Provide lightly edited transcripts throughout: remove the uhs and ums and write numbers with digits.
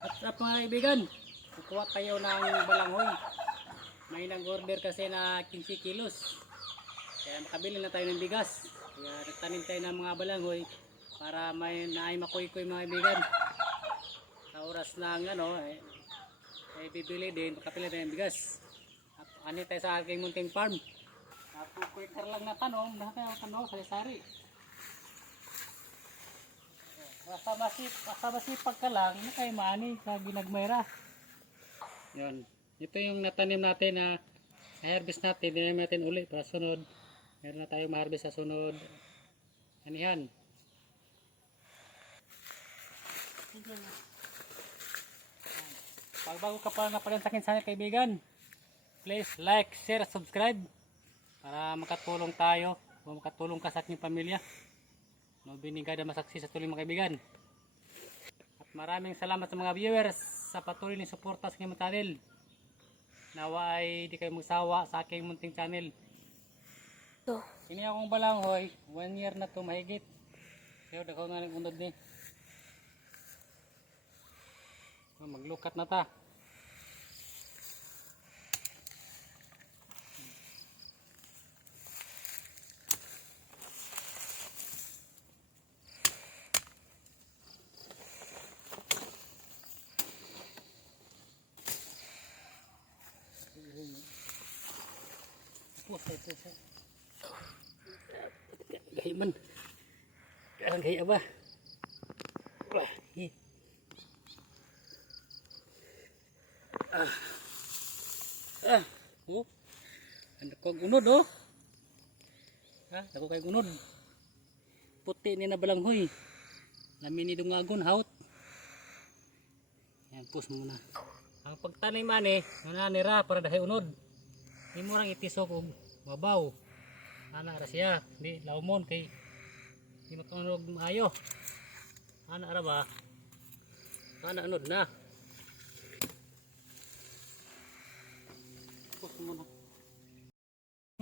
What's up mga kaibigan? Kukuha tayo ng balanghoy. May nag-order kasi na 15 kilos. Kaya makabili na tayo ng bigas. Kaya nagtanim tayo ng mga balanghoy para may naay makuy-kuy mga kaibigan. Sa oras ng ay bibili din, makapili tayo ng bigas. At ano tayo sa aking munting farm. Quicker lang na tanong, sari-sari. Basta masipag ka lang, hindi kayo maani sa ginagmayra. Yun. Ito yung natanim natin na i-harvest natin, dinanim natin uli para sunod. Meron na tayo ma-harvest sa sunod. Anihan. Pag bago ka pa napalan sa akin sana kaibigan, please like, share, subscribe para makatulong tayo o makatulong ka sa aking pamilya. No, binigada masaksi sa tuloy mga kaibigan. At maraming salamat sa mga viewers sa patuloy ng suporta sa aking channel. Nawa ay di kayo magsawa sa aking munting channel. Ini akong balanghoy, 1 year na to mahigit. Kaya dakaw na ng unod ni. Maglukat na ta. Pusay. Gahi man. Karang gahi ba? Wah, oh. Ano ko gunod oh. Dako kay gunod. Puti ni na balanghoy. Lamin ni dungagon haut. Yan pus muna. Ang pagtanim ani, nananira para dahay unod. Imo rang itisok og mabaw. Ana ra siya, di laumon kay di matunog maayo. Ana ra ba? Ana unod na. Pus muna.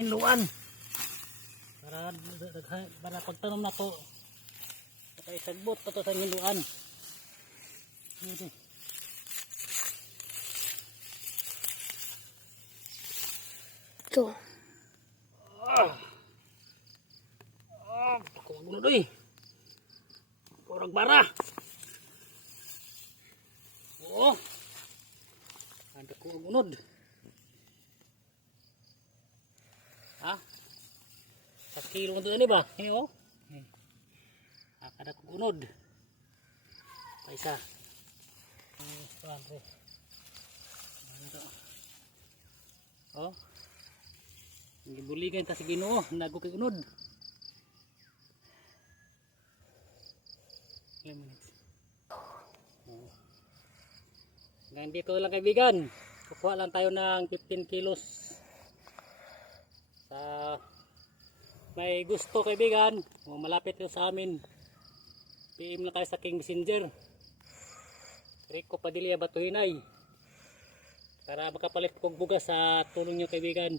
Hinluan. Para pagtanom na to. Kay sagbot to sa hinluan. Ito. Ako magunod eh. Porag bara. Oo. Ada ko magunod. Sa kilo nito ini ba? Oh. Ada ko magunod. Paisa. Oh. Gibuligan ta sa Ginoo, nago kay unod. 11 minutes. Nandito lang kaibigan. Kukuha lang tayo ng 15 kilos. Sa may gusto kaibigan, malapit kayo sa amin. PM lang kayo sa King Messenger. Rico Padilla Batuhinay. Para makapalit kong bugas sa tulong nyo kaibigan.